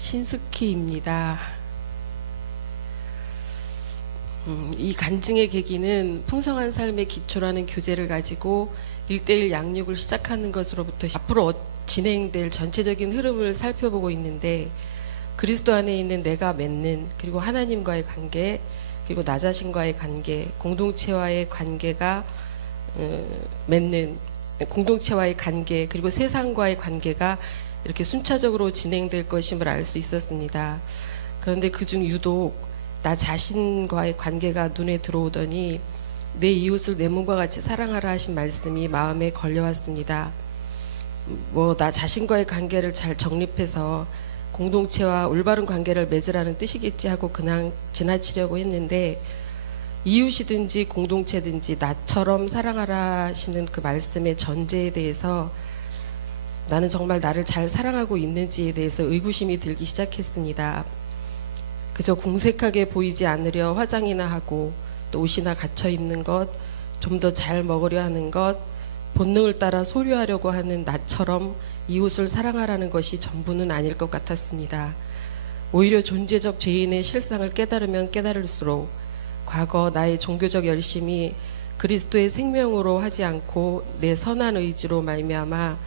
신숙희입니다. 음, 이 간증의 계기는 풍성한 삶의 기초라는 교재를 가지고 일대일 양육을 시작하는 것으로부터 앞으로 어- 진행될 전체적인 흐름을 살펴보고 있는데 그리스도 안에 있는 내가 맺는 그리고 하나님과의 관계 그리고 나 자신과의 관계 공동체와의 관계가 어, 맺는 공동체와의 관계 그리고 세상과의 관계가 이렇게 순차적으로 진행될 것임을 알 수 있었습니다. 그런데 그중 유독 나 자신과의 관계가 눈에 들어오더니 내 이웃을 내 몸과 같이 사랑하라 하신 말씀이 마음에 걸려왔습니다. 뭐 나 자신과의 관계를 잘 정립해서 공동체와 올바른 관계를 맺으라는 뜻이겠지 하고 그냥 지나치려고 했는데 이웃이든지 공동체든지 나처럼 사랑하라 하시는 그 말씀의 전제에 대해서 나는 정말 나를 잘 사랑하고 있는지에 대해서 의구심이 들기 시작했습니다. 그저 궁색하게 보이지 않으려 화장이나 하고 또 옷이나 갖춰 입는 것, 좀 더 잘 먹으려 하는 것, 본능을 따라 소유하려고 하는 나처럼 이웃을 사랑하라는 것이 전부는 아닐 것 같았습니다. 오히려 존재적 죄인의 실상을 깨달으면 깨달을수록 과거 나의 종교적 열심이 그리스도의 생명으로 하지 않고 내 선한 의지로 말미암아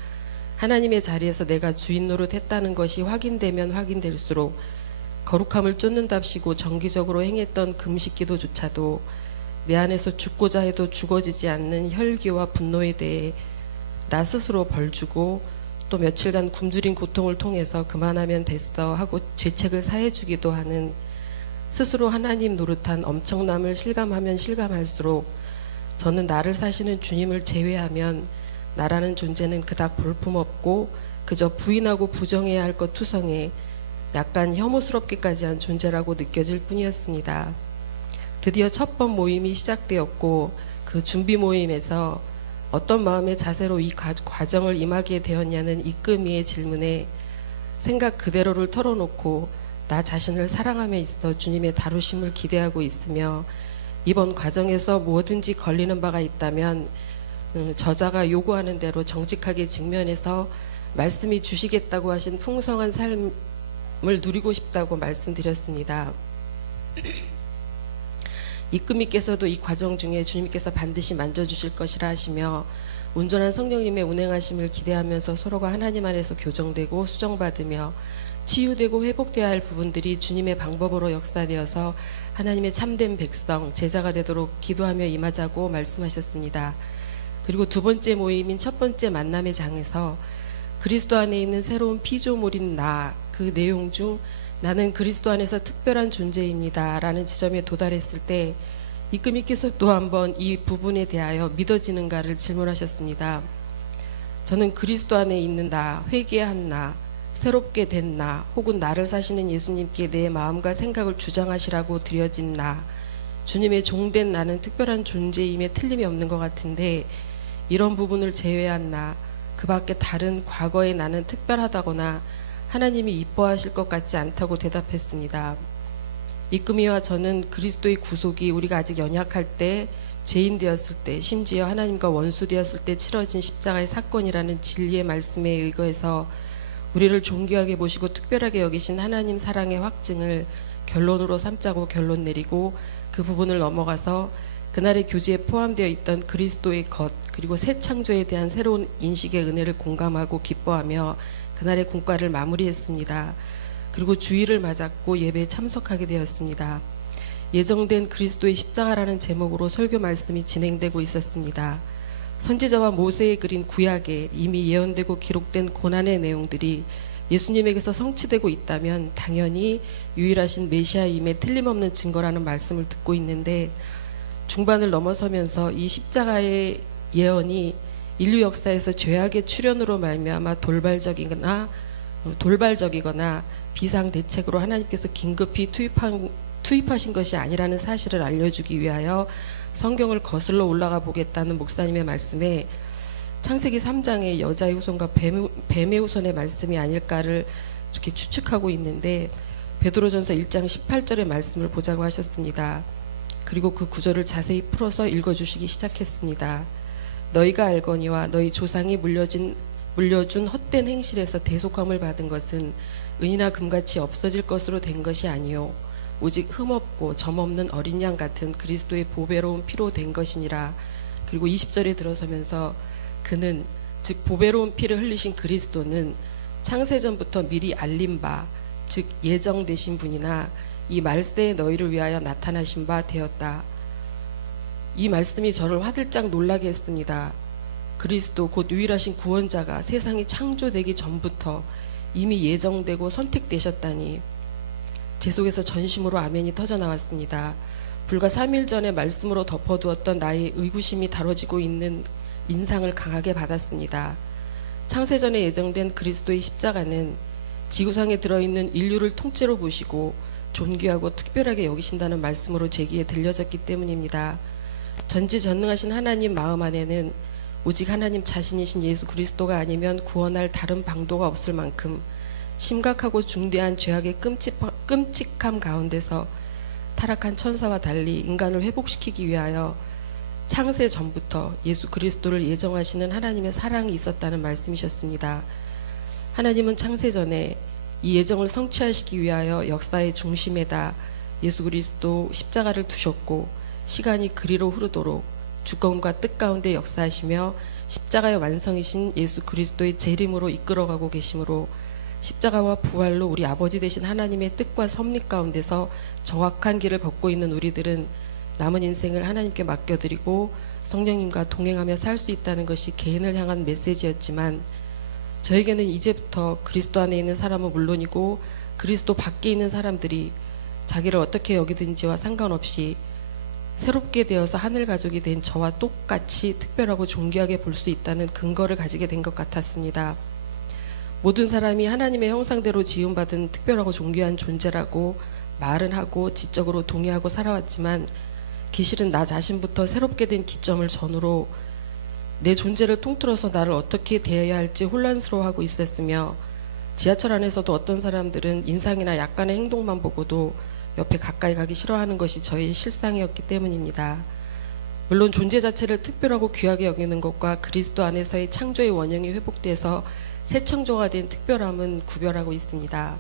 하나님의 자리에서 내가 주인 노릇 했다는 것이 확인되면 확인될수록 거룩함을 쫓는답시고 정기적으로 행했던 금식 기도조차도 내 안에서 죽고자 해도 죽어지지 않는 혈기와 분노에 대해 나 스스로 벌주고 또 며칠간 굶주린 고통을 통해서 그만하면 됐어 하고 죄책을 사해주기도 하는 스스로 하나님 노릇한 엄청남을 실감하면 실감할수록 저는 나를 사시는 주님을 제외하면 나라는 존재는 그닥 볼품없고 그저 부인하고 부정해야 할 것 투성해 약간 혐오스럽기까지 한 존재라고 느껴질 뿐이었습니다. 드디어 첫 번 모임이 시작되었고 그 준비 모임에서 어떤 마음의 자세로 이 과- 과정을 임하게 되었냐는 이금희의 질문에 생각 그대로를 털어놓고 나 자신을 사랑함에 있어 주님의 다루심을 기대하고 있으며 이번 과정에서 뭐든지 걸리는 바가 있다면 음, 저자가 요구하는 대로 정직하게 직면해서 말씀이 주시겠다고 하신 풍성한 삶을 누리고 싶다고 말씀드렸습니다. 이금희께서도 이 과정 중에 주님께서 반드시 만져주실 것이라 하시며 온전한 성령님의 운행하심을 기대하면서 서로가 하나님 안에서 교정되고 수정받으며 치유되고 회복되어야 할 부분들이 주님의 방법으로 역사되어서 하나님의 참된 백성, 제자가 되도록 기도하며 임하자고 말씀하셨습니다. 그리고 두 번째 모임인 첫 번째 만남의 장에서 그리스도 안에 있는 새로운 피조물인 나, 그 내용 중 나는 그리스도 안에서 특별한 존재입니다. 라는 지점에 도달했을 때 이금희께서 또 한 번 이 부분에 대하여 믿어지는가를 질문하셨습니다. 저는 그리스도 안에 있는 나, 회개한 나, 새롭게 된 나, 혹은 나를 사시는 예수님께 내 마음과 생각을 주장하시라고 드려진 나, 주님의 종된 나는 특별한 존재임에 틀림이 없는 것 같은데 이런 부분을 제외한 나, 그 밖에 다른 과거의 나는 특별하다거나 하나님이 이뻐하실 것 같지 않다고 대답했습니다. 이금희와 저는 그리스도의 구속이 우리가 아직 연약할 때 죄인 되었을 때 심지어 하나님과 원수 되었을 때 치러진 십자가의 사건이라는 진리의 말씀에 의거해서 우리를 존귀하게 보시고 특별하게 여기신 하나님 사랑의 확증을 결론으로 삼자고 결론 내리고 그 부분을 넘어가서 그날의 교제에 포함되어 있던 그리스도의 것 그리고 새 창조에 대한 새로운 인식의 은혜를 공감하고 기뻐하며 그날의 공과를 마무리했습니다. 그리고 주일을 맞았고 예배에 참석하게 되었습니다. 예정된 그리스도의 십자가라는 제목으로 설교 말씀이 진행되고 있었습니다. 선지자와 모세의 그린 구약에 이미 예언되고 기록된 고난의 내용들이 예수님에게서 성취되고 있다면 당연히 유일하신 메시아임에 틀림없는 증거라는 말씀을 듣고 있는데 중반을 넘어서면서 이 십자가의 예언이 인류 역사에서 죄악의 출현으로 말미암아 돌발적이거나 돌발적이거나 비상 대책으로 하나님께서 긴급히 투입한 투입하신 것이 아니라는 사실을 알려주기 위하여 성경을 거슬러 올라가 보겠다는 목사님의 말씀에 창세기 3장의 여자의 후손과 뱀의, 뱀의 후손의 말씀이 아닐까를 이렇게 추측하고 있는데 베드로전서 1장 18절의 말씀을 보자고 하셨습니다. 그리고 그 구절을 자세히 풀어서 읽어주시기 시작했습니다. 너희가 알거니와 너희 조상이 물려진 물려준 헛된 행실에서 대속함을 받은 것은 은이나 금같이 없어질 것으로 된 것이 아니요 오직 흠없고 점없는 어린 양 같은 그리스도의 보배로운 피로 된 것이니라 그리고 20절에 들어서면서 그는 즉 보배로운 피를 흘리신 그리스도는 창세전부터 미리 알린 바 즉 예정되신 분이나 이 말세에 너희를 위하여 나타나신 바 되었다. 이 말씀이 저를 화들짝 놀라게 했습니다. 그리스도 곧 유일하신 구원자가 세상이 창조되기 전부터 이미 예정되고 선택되셨다니 제 속에서 전심으로 아멘이 터져 나왔습니다. 불과 3일 전에 말씀으로 덮어두었던 나의 의구심이 다뤄지고 있는 인상을 강하게 받았습니다. 창세전에 예정된 그리스도의 십자가는 지구상에 들어있는 인류를 통째로 보시고 존귀하고 특별하게 여기신다는 말씀으로 제기에 들려졌기 때문입니다. 전지전능하신 하나님 마음 안에는 오직 하나님 자신이신 예수 그리스도가 아니면 구원할 다른 방도가 없을 만큼 심각하고 중대한 죄악의 끔찍, 끔찍함 가운데서 타락한 천사와 달리 인간을 회복시키기 위하여 창세 전부터 예수 그리스도를 예정하시는 하나님의 사랑이 있었다는 말씀이셨습니다. 하나님은 창세 전에 이 예정을 성취하시기 위하여 역사의 중심에다 예수 그리스도 십자가를 두셨고 시간이 그리로 흐르도록 주권과 뜻 가운데 역사하시며 십자가의 완성이신 예수 그리스도의 재림으로 이끌어가고 계시므로 십자가와 부활로 우리 아버지 되신 하나님의 뜻과 섭리 가운데서 정확한 길을 걷고 있는 우리들은 남은 인생을 하나님께 맡겨드리고 성령님과 동행하며 살 수 있다는 것이 개인을 향한 메시지였지만 저에게는 이제부터 그리스도 안에 있는 사람은 물론이고 그리스도 밖에 있는 사람들이 자기를 어떻게 여기든지와 상관없이 새롭게 되어서 하늘 가족이 된 저와 똑같이 특별하고 존귀하게 볼 수 있다는 근거를 가지게 된 것 같았습니다. 모든 사람이 하나님의 형상대로 지음받은 특별하고 존귀한 존재라고 말은 하고 지적으로 동의하고 살아왔지만 기실은 나 자신부터 새롭게 된 기점을 전후로 내 존재를 통틀어서 나를 어떻게 대해야 할지 혼란스러워하고 있었으며 지하철 안에서도 어떤 사람들은 인상이나 약간의 행동만 보고도 옆에 가까이 가기 싫어하는 것이 저의 실상이었기 때문입니다. 물론 존재 자체를 특별하고 귀하게 여기는 것과 그리스도 안에서의 창조의 원형이 회복돼서 새 창조가 된 특별함은 구별하고 있습니다.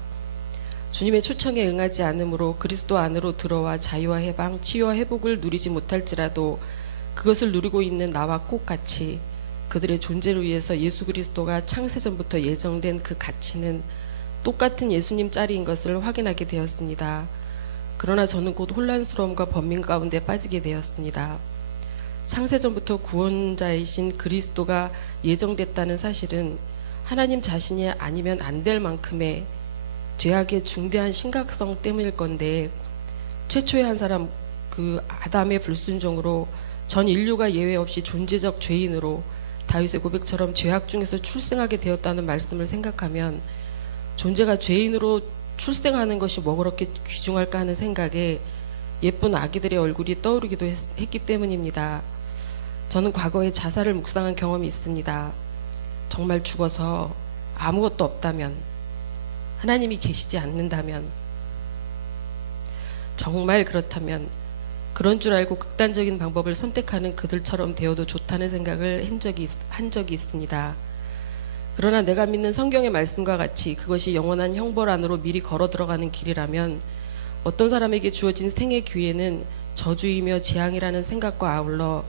주님의 초청에 응하지 않으므로 그리스도 안으로 들어와 자유와 해방, 치유와 회복을 누리지 못할지라도 그것을 누리고 있는 나와 똑같이 그들의 존재를 위해서 예수 그리스도가 창세전부터 예정된 그 가치는 똑같은 예수님 짤인 것을 확인하게 되었습니다. 그러나 저는 곧 혼란스러움과 번민 가운데 빠지게 되었습니다. 창세전부터 구원자이신 그리스도가 예정됐다는 사실은 하나님 자신이 아니면 안 될 만큼의 죄악의 중대한 심각성 때문일 건데 최초의 한 사람 그 아담의 불순종으로 전 인류가 예외 없이 존재적 죄인으로 다윗의 고백처럼 죄악 중에서 출생하게 되었다는 말씀을 생각하면 존재가 죄인으로 출생하는 것이 뭐 그렇게 귀중할까 하는 생각에 예쁜 아기들의 얼굴이 떠오르기도 했, 했기 때문입니다. 저는 과거에 자살을 묵상한 경험이 있습니다. 정말 죽어서 아무것도 없다면 하나님이 계시지 않는다면 정말 그렇다면 그런 줄 알고 극단적인 방법을 선택하는 그들처럼 되어도 좋다는 생각을 한 적이, 있- 한 적이 있습니다. 그러나 내가 믿는 성경의 말씀과 같이 그것이 영원한 형벌 안으로 미리 걸어 들어가는 길이라면 어떤 사람에게 주어진 생의 기회는 저주이며 재앙이라는 생각과 아울러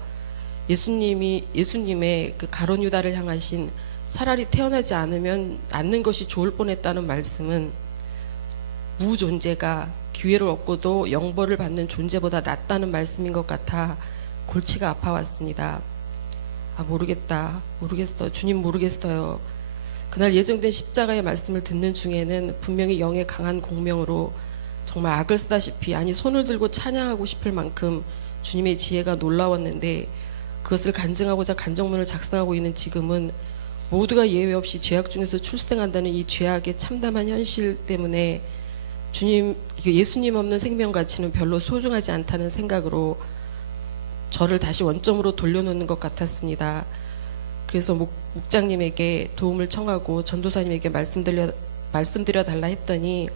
예수님이 예수님의 그 가론 유다를 향하신 차라리 태어나지 않으면 않는 것이 좋을 뻔했다는 말씀은 무존재가 기회를 얻고도 영벌을 받는 존재보다 낫다는 말씀인 것 같아 골치가 아파왔습니다. 아 모르겠다 모르겠어 주님 모르겠어요. 그날 예정된 십자가의 말씀을 듣는 중에는 분명히 영의 강한 공명으로 정말 악을 쓰다시피 아니 손을 들고 찬양하고 싶을 만큼 주님의 지혜가 놀라웠는데 그것을 간증하고자 간정문을 작성하고 있는 지금은 모두가 예외 없이 죄악 중에서 출생한다는 이 죄악의 참담한 현실 때문에 주님 예수님 없는 생명 가치는 별로 소중하지 않다는 생각으로 저를 다시 원점으로 돌려놓는 것 같았습니다. 그래서 목, 목장님에게 도움을 청하고 전도사님에게 말씀드려 말씀드려 달라 했더니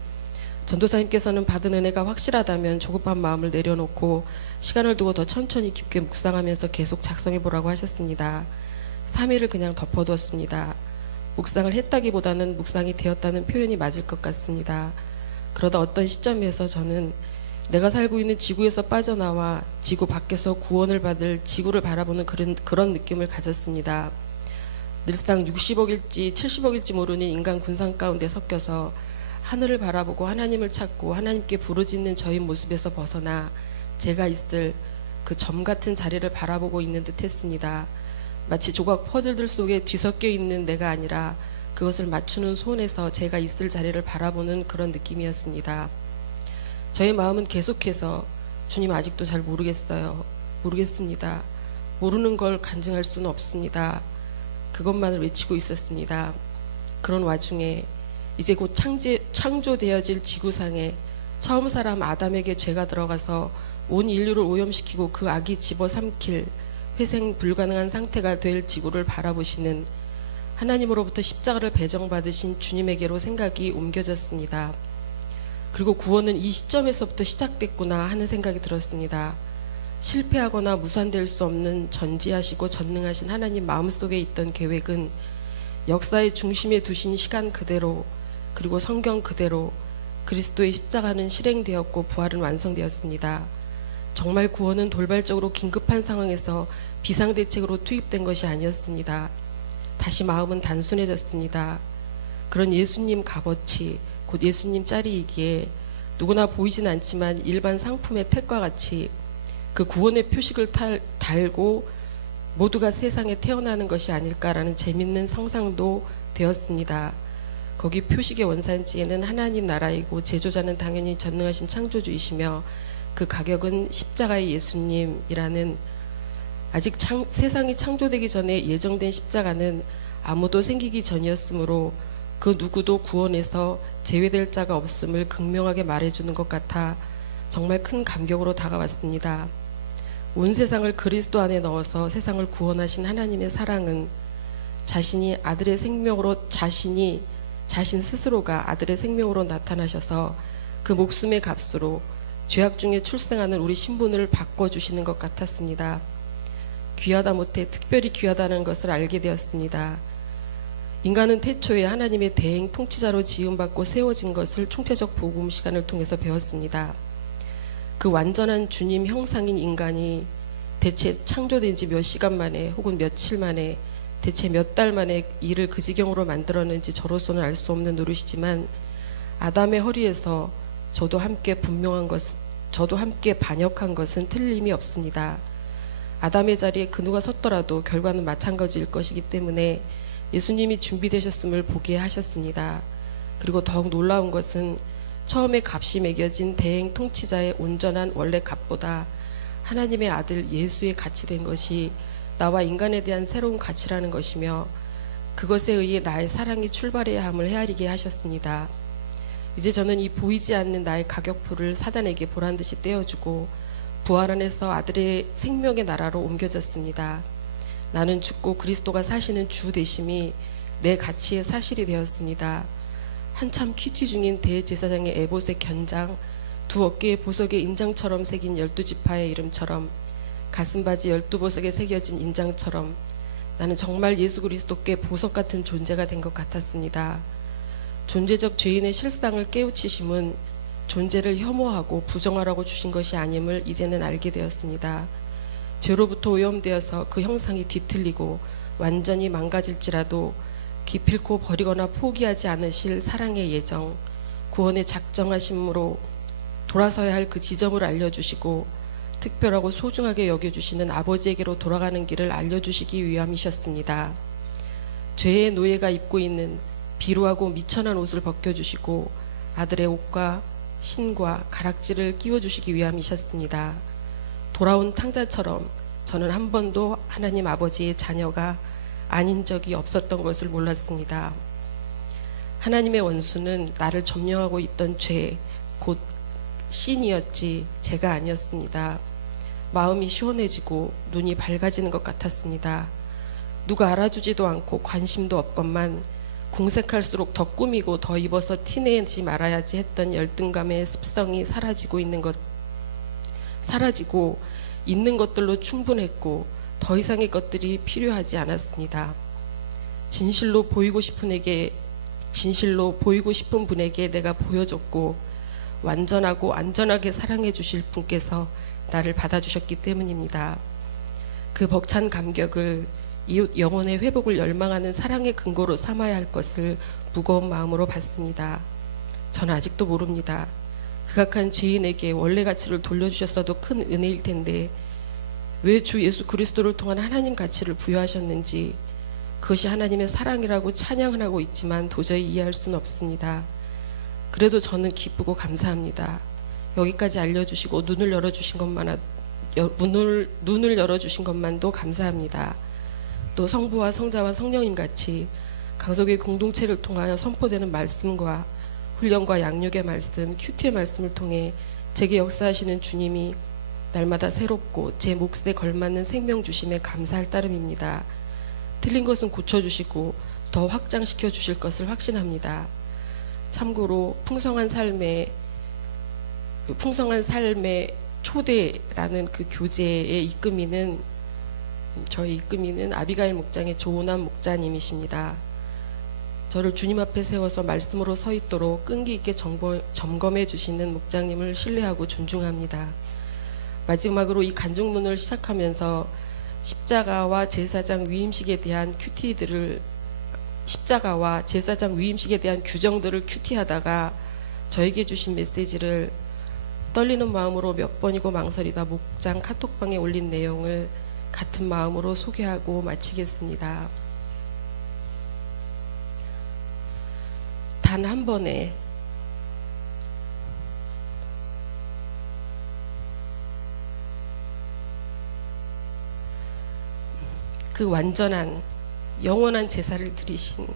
전도사님께서는 받은 은혜가 확실하다면 조급한 마음을 내려놓고 시간을 두고 더 천천히 깊게 묵상하면서 계속 작성해 보라고 하셨습니다. 3일을 그냥 덮어두었습니다. 묵상을 했다기보다는 묵상이 되었다는 표현이 맞을 것 같습니다. 그러다 어떤 시점에서 저는 내가 살고 있는 지구에서 빠져나와 지구 밖에서 구원을 받을 지구를 바라보는 그런, 그런 느낌을 가졌습니다. 늘상 60억일지 70억일지 모르는 인간 군상 가운데 섞여서 하늘을 바라보고 하나님을 찾고 하나님께 부르짖는 저희 모습에서 벗어나 제가 있을 그 점 같은 자리를 바라보고 있는 듯 했습니다. 마치 조각 퍼즐들 속에 뒤섞여 있는 내가 아니라 그것을 맞추는 손에서 제가 있을 자리를 바라보는 그런 느낌이었습니다. 저의 마음은 계속해서 주님 아직도 잘 모르겠어요. 모르겠습니다. 모르는 걸 간증할 수는 없습니다. 그것만을 외치고 있었습니다. 그런 와중에 이제 곧 창제, 창조되어질 지구상에 처음 사람 아담에게 죄가 들어가서 온 인류를 오염시키고 그 악이 집어삼킬 회생 불가능한 상태가 될 지구를 바라보시는 하나님으로부터 십자가를 배정받으신 주님에게로 생각이 옮겨졌습니다. 그리고 구원은 이 시점에서부터 시작됐구나 하는 생각이 들었습니다. 실패하거나 무산될 수 없는 전지하시고 전능하신 하나님 마음속에 있던 계획은 역사의 중심에 두신 시간 그대로 그리고 성경 그대로 그리스도의 십자가는 실행되었고 부활은 완성되었습니다. 정말 구원은 돌발적으로 긴급한 상황에서 비상대책으로 투입된 것이 아니었습니다. 다시 마음은 단순해졌습니다. 그런 예수님 값어치, 곧 예수님 짜리이기에 누구나 보이진 않지만 일반 상품의 택과 같이 그 구원의 표식을 탈, 달고 모두가 세상에 태어나는 것이 아닐까라는 재밌는 상상도 되었습니다. 거기 표식의 원산지에는 하나님 나라이고 제조자는 당연히 전능하신 창조주이시며 그 가격은 십자가의 예수님이라는 아직 창, 세상이 창조되기 전에 예정된 십자가는 아무도 생기기 전이었으므로 그 누구도 구원에서 제외될 자가 없음을 극명하게 말해주는 것 같아 정말 큰 감격으로 다가왔습니다. 온 세상을 그리스도 안에 넣어서 세상을 구원하신 하나님의 사랑은 자신이 아들의 생명으로 자신이 자신 스스로가 아들의 생명으로 나타나셔서 그 목숨의 값으로 죄악 중에 출생하는 우리 신분을 바꿔주시는 것 같았습니다. 귀하다 못해 특별히 귀하다는 것을 알게 되었습니다. 인간은 태초에 하나님의 대행 통치자로 지음받고 세워진 것을 총체적 복음 시간을 통해서 배웠습니다. 그 완전한 주님 형상인 인간이 대체 창조된 지 몇 시간 만에 혹은 며칠 만에 대체 몇 달 만에 이를 그 지경으로 만들었는지 저로서는 알 수 없는 노릇이지만 아담의 허리에서 저도 함께 분명한 것, 저도 함께 반역한 것은 틀림이 없습니다. 아담의 자리에 그 누가 섰더라도 결과는 마찬가지일 것이기 때문에 예수님이 준비되셨음을 보게 하셨습니다. 그리고 더욱 놀라운 것은 처음에 값이 매겨진 대행 통치자의 온전한 원래 값보다 하나님의 아들 예수의 가치 된 것이 나와 인간에 대한 새로운 가치라는 것이며 그것에 의해 나의 사랑이 출발해야 함을 헤아리게 하셨습니다. 이제 저는 이 보이지 않는 나의 가격표를 사단에게 보란 듯이 떼어주고 부활 안에서 아들의 생명의 나라로 옮겨졌습니다. 나는 죽고 그리스도가 사시는 주 되심이 내 가치의 사실이 되었습니다. 한참 큐티 중인 대제사장의 에봇의 견장, 두 어깨의 보석의 인장처럼 새긴 열두 지파의 이름처럼 가슴바지 열두 보석에 새겨진 인장처럼 나는 정말 예수 그리스도께 보석 같은 존재가 된 것 같았습니다. 존재적 죄인의 실상을 깨우치심은 존재를 혐오하고 부정하라고 주신 것이 아님을 이제는 알게 되었습니다. 죄로부터 오염되어서 그 형상이 뒤틀리고 완전히 망가질지라도 기필코 버리거나 포기하지 않으실 사랑의 예정, 구원의 작정하심으로 돌아서야 할 그 지점을 알려주시고 특별하고 소중하게 여겨주시는 아버지에게로 돌아가는 길을 알려주시기 위함이셨습니다. 죄의 노예가 입고 있는 비루하고 미천한 옷을 벗겨주시고 아들의 옷과 신과 가락지를 끼워주시기 위함이셨습니다. 돌아온 탕자처럼 저는 한 번도 하나님 아버지의 자녀가 아닌 적이 없었던 것을 몰랐습니다. 하나님의 원수는 나를 점령하고 있던 죄, 곧 신이었지 제가 아니었습니다. 마음이 시원해지고 눈이 밝아지는 것 같았습니다. 누가 알아주지도 않고 관심도 없건만 공색할수록 더 꾸미고 더 입어서 티내지 말아야지 했던 열등감의 습성이 사라지고 있는 것 사라지고 있는 것들로 충분했고 더 이상의 것들이 필요하지 않았습니다. 진실로 보이고 싶은 에게 진실로 보이고 싶은 분에게 내가 보여줬고 완전하고 안전하게 사랑해 주실 분께서 나를 받아주셨기 때문입니다. 그 벅찬 감격을 이웃 영혼의 회복을 열망하는 사랑의 근거로 삼아야 할 것을 무거운 마음으로 받습니다. 저는 아직도 모릅니다. 극악한 죄인에게 원래 가치를 돌려주셨어도 큰 은혜일 텐데 왜 주 예수 그리스도를 통한 하나님 가치를 부여하셨는지 그것이 하나님의 사랑이라고 찬양을 하고 있지만 도저히 이해할 수는 없습니다. 그래도 저는 기쁘고 감사합니다. 여기까지 알려주시고 눈을 열어주신 것만 눈을 눈을 열어주신 것만도 감사합니다. 또 성부와 성자와 성령님 같이 강석의 공동체를 통하여 선포되는 말씀과 훈련과 양육의 말씀, 큐티의 말씀을 통해 제게 역사하시는 주님이 날마다 새롭고 제 몫에 걸맞는 생명 주심에 감사할 따름입니다. 틀린 것은 고쳐주시고 더 확장시켜 주실 것을 확신합니다. 참고로 풍성한 삶의 그 풍성한 삶의 초대라는 그 교재의 이끄미는 저희 이끄미는 아비가일 목장의 조은한 목자님이십니다. 저를 주님 앞에 세워서 말씀으로 서 있도록 끈기 있게 점검, 점검해 주시는 목장님을 신뢰하고 존중합니다. 마지막으로 이 간증문을 시작하면서 십자가와 제사장 위임식에 대한 큐티들을 십자가와 제사장 위임식에 대한 규정들을 큐티하다가 저에게 주신 메시지를 떨리는 마음으로 몇 번이고 망설이다 목장 카톡방에 올린 내용을 같은 마음으로 소개하고 마치겠습니다. 단 한 번에 그 완전한 영원한 제사를 드리신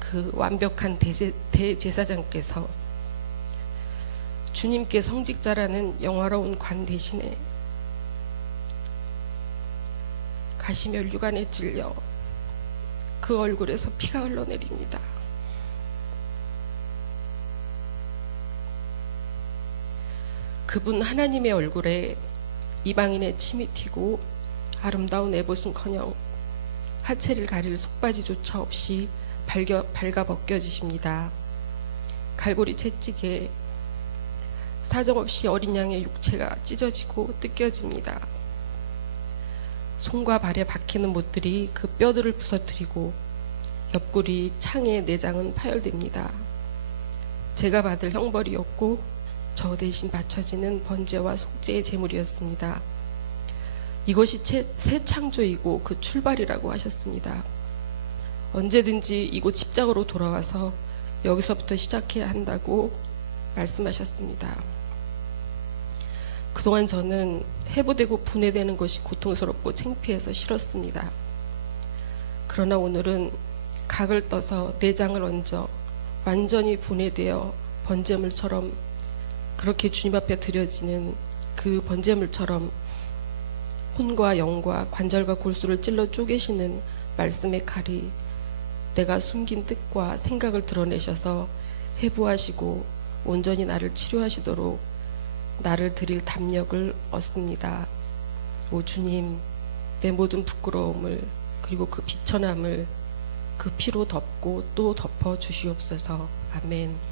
그 완벽한 대제, 대제사장께서 주님께 성직자라는 영화로운 관 대신에 가시면류관에 찔려 그 얼굴에서 피가 흘러내립니다. 그분 하나님의 얼굴에 이방인의 침이 튀고 아름다운 에봇은커녕 하체를 가릴 속바지조차 없이 발겨, 발가 벗겨지십니다. 갈고리 채찍에 사정없이 어린 양의 육체가 찢어지고 뜯겨집니다. 손과 발에 박히는 못들이 그 뼈들을 부서뜨리고 옆구리, 창의 내장은 파열됩니다. 제가 받을 형벌이었고 저 대신 바쳐지는 번제와 속죄의 제물이었습니다. 이것이 새 창조이고 그 출발이라고 하셨습니다. 언제든지 이곳 집장으로 돌아와서 여기서부터 시작해야 한다고 말씀하셨습니다. 그동안 저는 해부되고 분해되는 것이 고통스럽고 창피해서 싫었습니다. 그러나 오늘은 각을 떠서 내장을 얹어 완전히 분해되어 번제물처럼 그렇게 주님 앞에 드려지는 그 번제물처럼 혼과 영과 관절과 골수를 찔러 쪼개시는 말씀의 칼이 내가 숨긴 뜻과 생각을 드러내셔서 해부하시고 온전히 나를 치료하시도록 나를 드릴 담력을 얻습니다. 오 주님, 내 모든 부끄러움을 그리고 그 비천함을 그 피로 덮고 또 덮어 주시옵소서. 아멘.